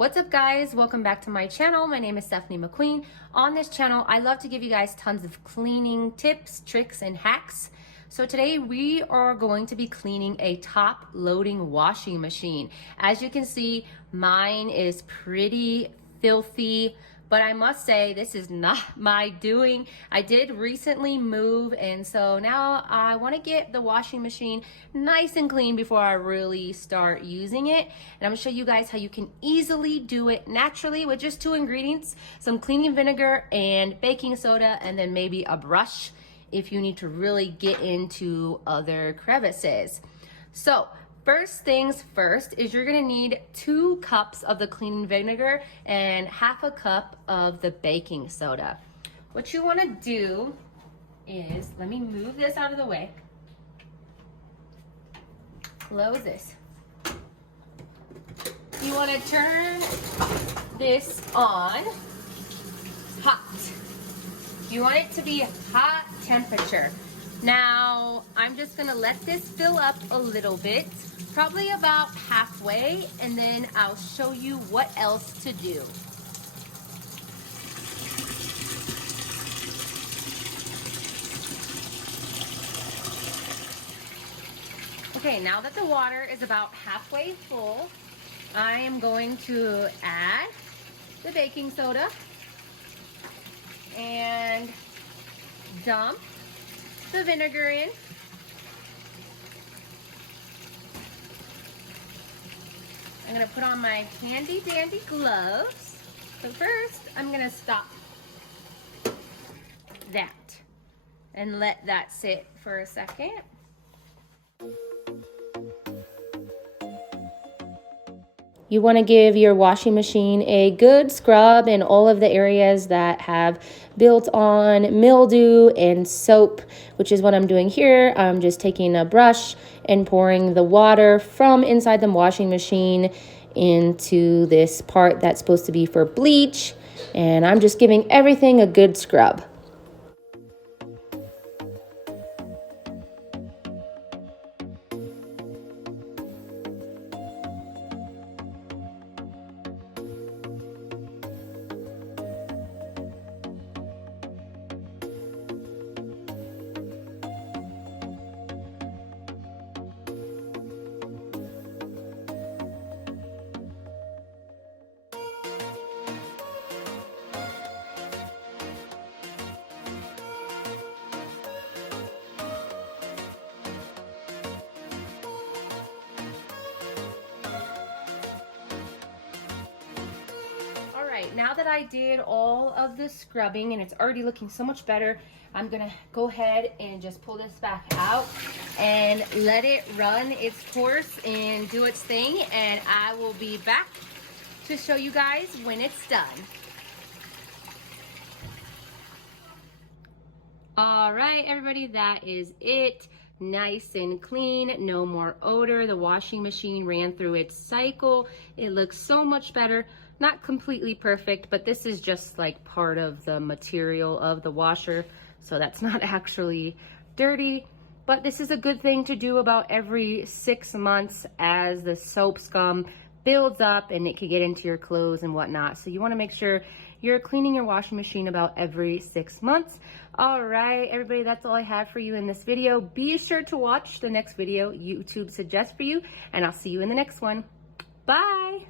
What's up guys, welcome back to my channel. My name is Stephanie McQueen. On this channel, I love to give you guys tons of cleaning tips, tricks, and hacks. So today we are going to be cleaning a top loading washing machine. As you can see, mine is pretty filthy, but I must say this is not my doing. I did recently move, and so now I want to get the washing machine nice and clean before I really start using it. And I'm gonna show you guys how you can easily do it naturally with just 2 ingredients, some cleaning vinegar and baking soda, and then maybe a brush if you need to really get into other crevices. So first things first is you're gonna need 2 cups of the cleaning vinegar and half a cup of the baking soda. What you wanna do is, let me move this out of the way. Close this. You wanna turn this on hot. You want it to be hot temperature. Now, I'm just gonna let this fill up a little bit, probably about halfway, and then I'll show you what else to do. Okay, now that the water is about halfway full, I am going to add the baking soda and dump the vinegar in. I'm gonna put on my handy dandy gloves. But first, I'm gonna stop that and let that sit for a second. You want to give your washing machine a good scrub in all of the areas that have built on mildew and soap, which is what I'm doing here. I'm just taking a brush and pouring the water from inside the washing machine into this part that's supposed to be for bleach, and I'm just giving everything a good scrub. Now that I did all of the scrubbing and it's already looking so much better, I'm gonna go ahead and just pull this back out and let it run its course and do its thing, and I will be back to show you guys when it's done. All right, everybody, that is it. Nice and clean, no more odor. The washing machine ran through its cycle. It looks so much better. Not completely perfect, but this is just like part of the material of the washer, so that's not actually dirty. But this is a good thing to do about every 6 months as the soap scum builds up and it can get into your clothes and whatnot. So you want to make sure you're cleaning your washing machine about every 6 months. All right, everybody, that's all I have for you in this video. Be sure to watch the next video YouTube suggests for you, and I'll see you in the next one. Bye.